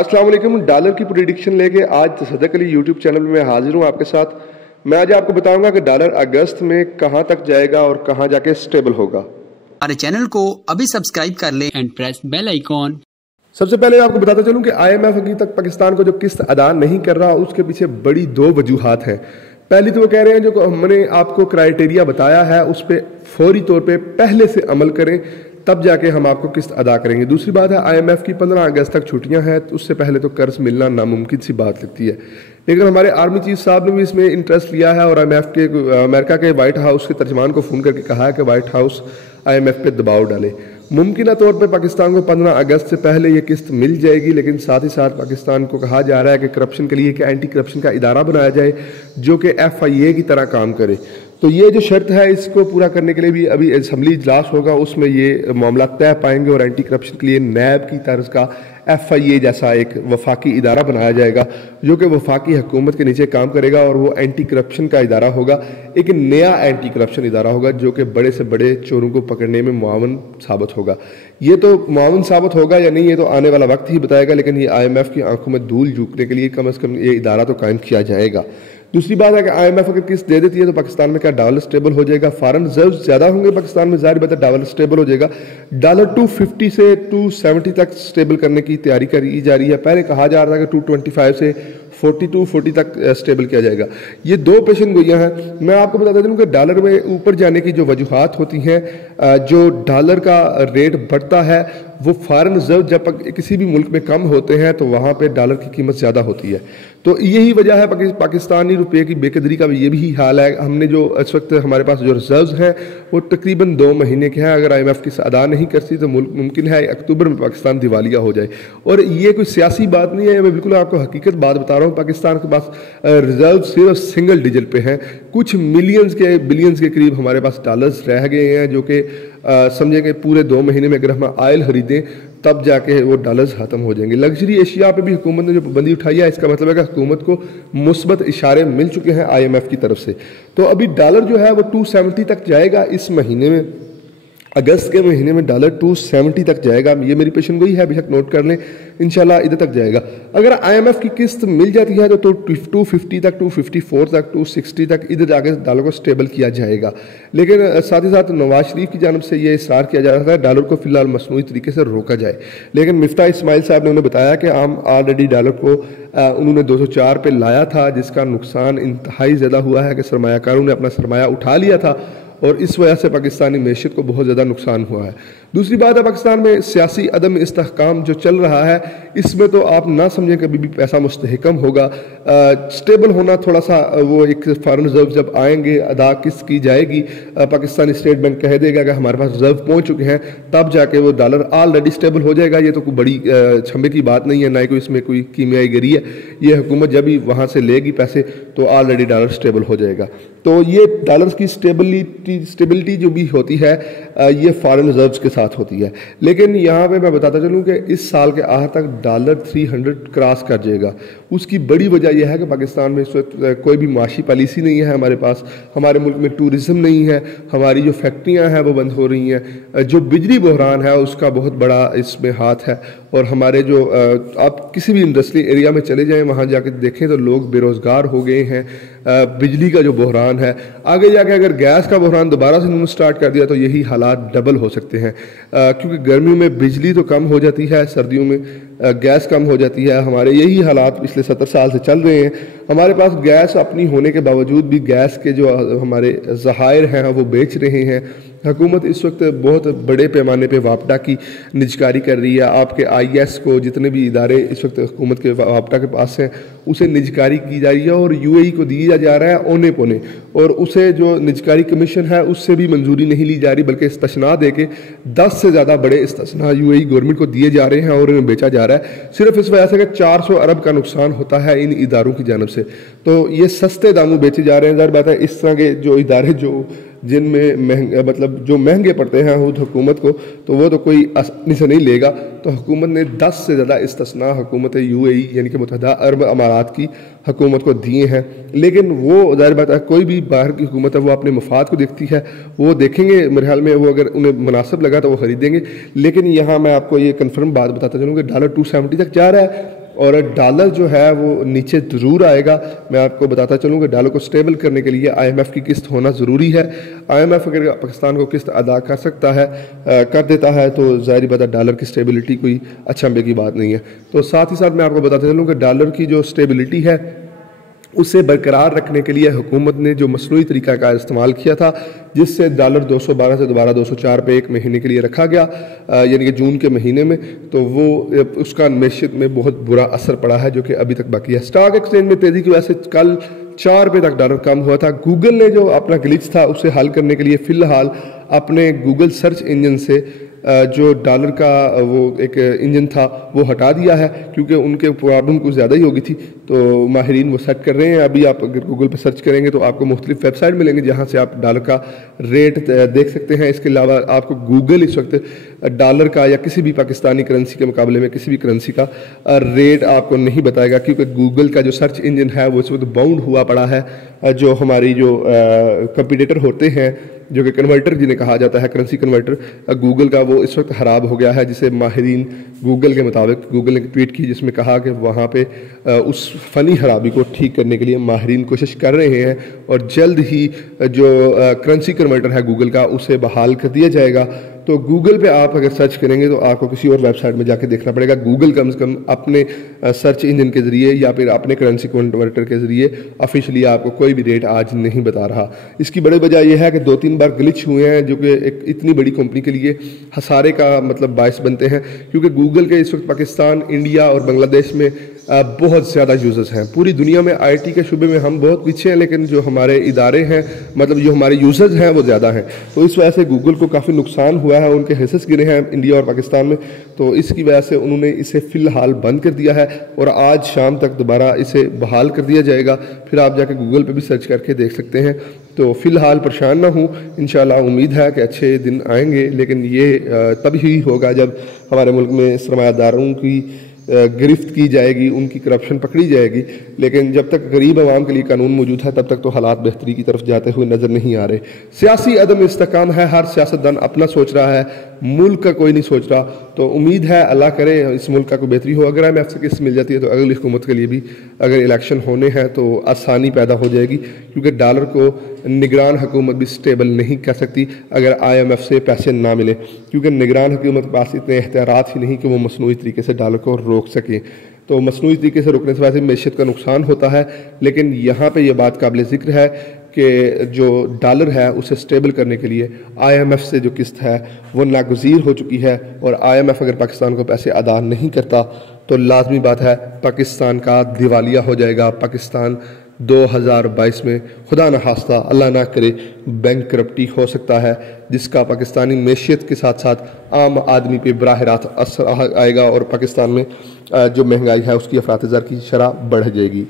अस्सलाम वालेकुम। डॉलर की प्रेडिक्शन लेके आज तसद्दुक़ अली यूट्यूब चैनल में मैं हाजिर हूँ आपके साथ। मैं आज आपको बताऊंगा कि डॉलर अगस्त में कहाँ तक जाएगा और कहाँ जाके स्टेबल होगा। हमारे चैनल को अभी सब्सक्राइब कर लें एंड प्रेस बेल आइकॉन। सबसे पहले आपको बताता चलूँ कि IMF अभी तक पाकिस्तान को जो किस्त अदा नहीं कर रहा, उसके पीछे बड़ी दो वजूहात हैं। पहली तो वो कह रहे हैं जो हमने आपको क्राइटेरिया बताया है उस पर फौरी तौर पर पहले से अमल करें, तब जाके हम आपको किस्त अदा करेंगे। दूसरी बात है IMF की 15 अगस्त तक छुट्टियां हैं, तो उससे पहले तो कर्ज मिलना नामुमकिन सी बात लगती है। लेकिन हमारे आर्मी चीफ साहब ने भी इसमें इंटरेस्ट लिया है और अमेरिका के वाइट हाउस के तर्जमान को फ़ोन करके कहा है कि वाइट हाउस IMF पे दबाव डाले। मुमकिन तौर पर पाकिस्तान को 15 अगस्त से पहले ये किस्त मिल जाएगी, लेकिन साथ ही साथ पाकिस्तान को कहा जा रहा है कि करप्शन के लिए कि एंटी करप्शन का इदारा बनाया जाए जो कि FIA की तरह काम करे। तो ये जो शर्त है इसको पूरा करने के लिए भी अभी असम्बली इजलास होगा, उसमें ये मामला तय पाएंगे और एंटी करप्शन के लिए नैब की तर्ज का FIA जैसा एक वफाकी इदारा बनाया जाएगा जो कि वफाकी हुकूमत के नीचे काम करेगा और वो एंटी करप्शन का इदारा होगा। एक नया एंटी करप्शन इदारा होगा जो कि बड़े से बड़े चोरों को पकड़ने में मुआवन साबित होगा। ये तो मुआवन साबित होगा या नहीं ये तो आने वाला वक्त ही बताएगा, लेकिन ये IMF की आंखों में धूल झोंकने के लिए कम से कम ये इदारा तो कायम किया जाएगा। दूसरी बात है कि IMF अगर किस्त दे देती है तो पाकिस्तान में क्या डॉलर स्टेबल हो जाएगा, फॉरेन रिजर्व ज़्यादा होंगे पाकिस्तान में, ज़ाहिर बात है डॉलर स्टेबल हो जाएगा। डॉलर 250 से 270 तक स्टेबल करने की तैयारी करी जा रही है। पहले कहा जा रहा था कि 225 से 42-40 तक स्टेबल किया जाएगा। ये दो पेशन गोइयाँ हैं। मैं आपको बताता चलूँ कि डॉलर में ऊपर जाने की जो वजूहात होती हैं, जो डॉलर का रेट बढ़ता है वो फॉरेन रिजर्व जब किसी भी मुल्क में कम होते हैं तो वहाँ पे डॉलर की कीमत ज़्यादा होती है। तो यही वजह है पाकिस्तानी रुपये की बेकदरी का भी ये भी हाल है। हमने जो इस वक्त हमारे पास जो रिजर्व्स हैं वो तकरीबन 2 महीने के हैं। अगर IMF किस्त अदा नहीं करती तो मुमकिन है अक्टूबर में पाकिस्तान दिवालिया हो जाए। और ये कोई सियासी बात नहीं है, मैं बिल्कुल आपको हकीकत बात बता रहा हूँ। पाकिस्तान के पास रिजर्व सिर्फ सिंगल डिजिट पे हैं, कुछ मिलियंस के बिलियंस के करीब हमारे पास डॉलर्स रह गए हैं जो कि समझे कि पूरे 2 महीने में अगर हम ऑयल खरीदें तब जाके वो डॉलर्स ख़त्म हो जाएंगे। लग्जरी एशिया पे भी हुकूमत ने जो पाबंदी उठाई है इसका मतलब है कि हुकूमत को मुस्बत इशारे मिल चुके हैं IMF की तरफ से। तो अभी डॉलर जो है वो 270 तक जाएगा इस महीने में, अगस्त के महीने में डॉलर 270 तक जाएगा। ये मेरी पेशन गोई है, बेशक नोट कर लें, इंशाल्लाह इधर तक जाएगा। अगर IMF की किस्त मिल जाती है तो 250 तक, 254 तक, 260 तक इधर जाकर डॉलर को स्टेबल किया जाएगा। लेकिन साथ ही साथ नवाज शरीफ की जानब से ये इसरार किया जा रहा है डॉलर को फिलहाल मसनूई तरीके से रोका जाए। लेकिन मिफ्ता इस्माइल साहब ने उन्हें बताया कि हम ऑलरेडी डॉलर को उन्होंने 204 पे लाया था, जिसका नुकसान इंतहाई ज़्यादा हुआ है कि सरमायाकारों ने अपना सरमाया उठा लिया था और इस वजह से पाकिस्तानी मैशत को बहुत ज़्यादा नुकसान हुआ है। दूसरी बात है पाकिस्तान में सियासी अदम इस्तेहकाम जो चल रहा है, इसमें तो आप ना समझें कभी भी पैसा मुस्तहकम होगा। स्टेबल होना थोड़ा सा वो एक फॉरेन रिजर्व जब आएंगे अदा किस्त की जाएगी, पाकिस्तानी स्टेट बैंक कह देगा कि हमारे पास रिजर्व पहुँच चुके हैं, तब जाके वो डॉलर ऑलरेडी स्टेबल हो जाएगा। ये तो कोई बड़ी छंबे की बात नहीं है, ना ही कोई इसमें कोई कीमियाई गिरी है। ये हुकूमत जब भी वहाँ से लेगी पैसे तो ऑलरेडी डॉलर स्टेबल हो जाएगा। तो ये डॉलर की स्टेबिलिटी जो भी होती है ये फॉरेन रिजर्व्स के साथ होती है। लेकिन यहाँ पे मैं बताता चलूँ कि इस साल के आखिर तक डॉलर 300 क्रॉस कर जाएगा। उसकी बड़ी वजह यह है कि पाकिस्तान में इस वक्त कोई भी माशी पॉलिसी नहीं है हमारे पास, हमारे मुल्क में टूरिज़म नहीं है, हमारी जो फैक्ट्रियाँ हैं वो बंद हो रही हैं, जो बिजली बहरान है उसका बहुत बड़ा इसमें हाथ है। और हमारे जो आप किसी भी इंडस्ट्री एरिया में चले जाएँ वहाँ जाकर देखें तो लोग बेरोज़गार हो गए हैं। बिजली का जो बहरान है, आगे जाके अगर गैस का बहरान दोबारा से स्टार्ट कर दिया तो यही हालात डबल हो सकते हैं, क्योंकि गर्मियों में बिजली तो कम हो जाती है, सर्दियों में गैस कम हो जाती है। हमारे यही हालात पिछले 70 साल से चल रहे हैं। हमारे पास गैस अपनी होने के बावजूद भी गैस के जो हमारे ज़खायर हैं वो बेच रहे हैं। हुकूमत इस वक्त बहुत बड़े पैमाने पे वापडा की निजकारी कर रही है। आपके IS को जितने भी इदारे इस वक्त हुकूमत के वापडा के पास हैं उसे निजकारी की जा रही है और UAE को दिया जा रहा है औने पौने, और उसे जो निजकारी कमीशन है उससे भी मंजूरी नहीं ली जा रही, बल्कि इस्तिस्ना दे के 10 से ज़्यादा बड़े इस्तिस्ना UAE गवर्नमेंट को दिए जा रहे हैं और उन्हें बेचा जा रहा है, सिर्फ इस वजह से कि 400 अरब का नुकसान होता है इन इदारों की जानब से। तो ये सस्ते दामों बेचे जा रहे हैं। ज़ाहिर बात है इस तरह के जो इदारे जो जिनमें मतलब जो महंगे पड़ते हैं हुकूमत को, तो वो तो कोई आसानी से नहीं लेगा। तो हुकूमत ने 10 से ज़्यादा इस्तिस्ना हुकूमत UAE यानी कि मुत्तहिदा अरब अमारात की हुकूमत को दिए हैं। लेकिन वो ज़ाहिर बात है कोई भी बाहर की हुकूमत है वो अपने मफाद को देखती है, वो देखेंगे मेरे ख्याल में, वो अगर उन्हें मुनासिब लगा तो वो ख़रीदेंगे। लेकिन यहाँ मैं आपको ये कन्फर्म बात बताता चलूँ कि डॉलर 270 तक जा रहा है اور ڈالر جو ہے وہ نیچے ضرور آئے گا. میں آپ کو بتاتا چلوں کہ ڈالر کو سٹیبل کرنے کے لیے IMF کی قسط ہونا ضروری ہے. IMF اگر پاکستان کو قسط ادا کر سکتا ہے کر دیتا ہے تو ظاہری بات ہے ڈالر کی سٹیبلٹی کوئی اچھمبے کی بات نہیں ہے. تو ساتھ ہی ساتھ میں آپ کو بتاتا چلوں کہ ڈالر کی جو سٹیبلٹی ہے اسے برقرار رکھنے کے لیے حکومت نے جو مصنوعی طریقہ کا استعمال کیا تھا جس سے ڈالر 212 سے دوبارہ 204 پہ ایک مہینے کے لیے رکھا گیا یعنی کہ جون کے مہینے میں, تو وہ اس کا معیشت میں بہت برا اثر پڑا ہے جو کہ ابھی تک باقی ہے. اسٹاک ایکسچینج میں تیزی کی وجہ سے کل 4 روپے تک ڈالر کم ہوا تھا. گوگل نے جو اپنا گلچ تھا اسے حل کرنے کے لیے فی الحال اپنے گوگل سرچ انجن سے جو ڈالر کا وہ ایک انجن تھا وہ ہٹا دیا ہے کیونکہ ان کے پرابلم کچھ زیادہ ہی ہوگی تھی. تو ماہرین وہ سیٹ کر رہے ہیں. ابھی آپ اگر گوگل پہ سرچ کریں گے تو آپ کو مختلف ویب سائٹ ملیں گے جہاں سے آپ ڈالر کا ریٹ دیکھ سکتے ہیں. اس کے علاوہ آپ کو گوگل اس وقت ڈالر کا یا کسی بھی پاکستانی کرنسی کے مقابلے میں کسی بھی کرنسی کا ریٹ آپ کو نہیں بتائے گا کیونکہ گوگل کا جو سرچ انجن ہے وہ اس وقت باؤنڈ ہوا پڑا ہے. جو ہماری جو کمپیٹیٹر ہوتے ہیں جو کہ کنورٹر جنہیں کہا جاتا ہے کرنسی کنورٹر, گوگل کا وہ اس وقت خراب ہو گیا ہے جسے ماہرین گوگل کے مطابق گوگل نے ٹویٹ کی جس میں کہا کہ وہاں پہ اس فنی خرابی کو ٹھیک کرنے کے لیے ماہرین کوشش کر رہے ہیں اور جلد ہی جو کرنسی کنورٹر ہے گوگل کا اسے بحال کر دیا جائے گا. تو گوگل پہ آپ اگر سرچ کریں گے تو آپ کو کسی اور ویب سائٹ میں جا کے دیکھنا پڑے گا. گوگل کم سے کم اپنے سرچ انجن کے ذریعے یا پھر اپنے کرنسی کنورٹر کے ذریعے آفیشلی آپ کو کوئی بھی ریٹ آج نہیں بتا رہا. اس کی بڑی وجہ یہ ہے کہ 2-3 بار گلچ ہوئے ہیں جو کہ ایک اتنی بڑی کمپنی کے لیے خسارے کا مطلب باعث بنتے ہیں کیونکہ گوگل کے اس وقت پاکستان, انڈیا اور بنگلہ دیش میں بہت زیادہ یوزرز ہیں. پوری دنیا میں IT کے شعبے میں ہم بہت پیچھے ہیں لیکن جو ہمارے ادارے ہیں مطلب جو ہمارے یوزرز ہیں وہ زیادہ ہیں. تو اس وجہ سے گوگل کو کافی نقصان ہوا ہے, ان کے حصص گرے ہیں انڈیا اور پاکستان میں. تو اس کی وجہ سے انہوں نے اسے فی الحال بند کر دیا ہے اور آج شام تک دوبارہ اسے بحال کر دیا جائے گا. پھر آپ جا کے گوگل پہ بھی سرچ کر کے دیکھ سکتے ہیں. تو فی الحال پریشان نہ ہوں, انشاءاللہ امید ہے کہ اچھے دن آئیں گے لیکن یہ تب ہی ہوگا جب ہمارے ملک میں سرمایہ داروں کی گرفت کی جائے گی, ان کی کرپشن پکڑی جائے گی. لیکن جب تک غریب عوام کے لیے قانون موجود ہے تب تک تو حالات بہتری کی طرف جاتے ہوئے نظر نہیں آ رہے. سیاسی عدم استحکام ہے, ہر سیاستدان اپنا سوچ رہا ہے, ملک کا کوئی نہیں سوچ رہا. تو امید ہے اللہ کرے اس ملک کا کوئی بہتری ہو. اگر ہمیں ایف سے قسط مل جاتی ہے تو اگلی حکومت کے لیے بھی اگر الیکشن ہونے ہیں تو آسانی پیدا ہو جائے گی کیونکہ ڈالر کو نگران حکومت بھی سٹیبل نہیں کر سکتی اگر IMF سے پیسے نہ ملے کیونکہ نگران حکومت کے پاس اتنے اختیارات ہی نہیں کہ وہ مصنوعی طریقے سے ڈالر کو روک سکیں. تو مصنوعی طریقے سے روکنے سے ویسے معیشت کا نقصان ہوتا ہے لیکن یہاں پہ یہ بات قابل ذکر ہے کہ جو ڈالر ہے اسے سٹیبل کرنے کے لیے IMF سے جو قسط ہے وہ ناگزیر ہو چکی ہے اور IMF اگر پاکستان کو پیسے ادا نہیں کرتا تو لازمی بات ہے پاکستان کا دیوالیہ ہو جائے گا. پاکستان 2022 میں خدا نہ خواستہ اللہ نہ کرے بینک کرپٹی ہو سکتا ہے جس کا پاکستانی معیشت کے ساتھ ساتھ عام آدمی پہ براہ راست اثر آئے گا اور پاکستان میں جو مہنگائی ہے اس کی افراط زر کی شرح بڑھ جائے گی.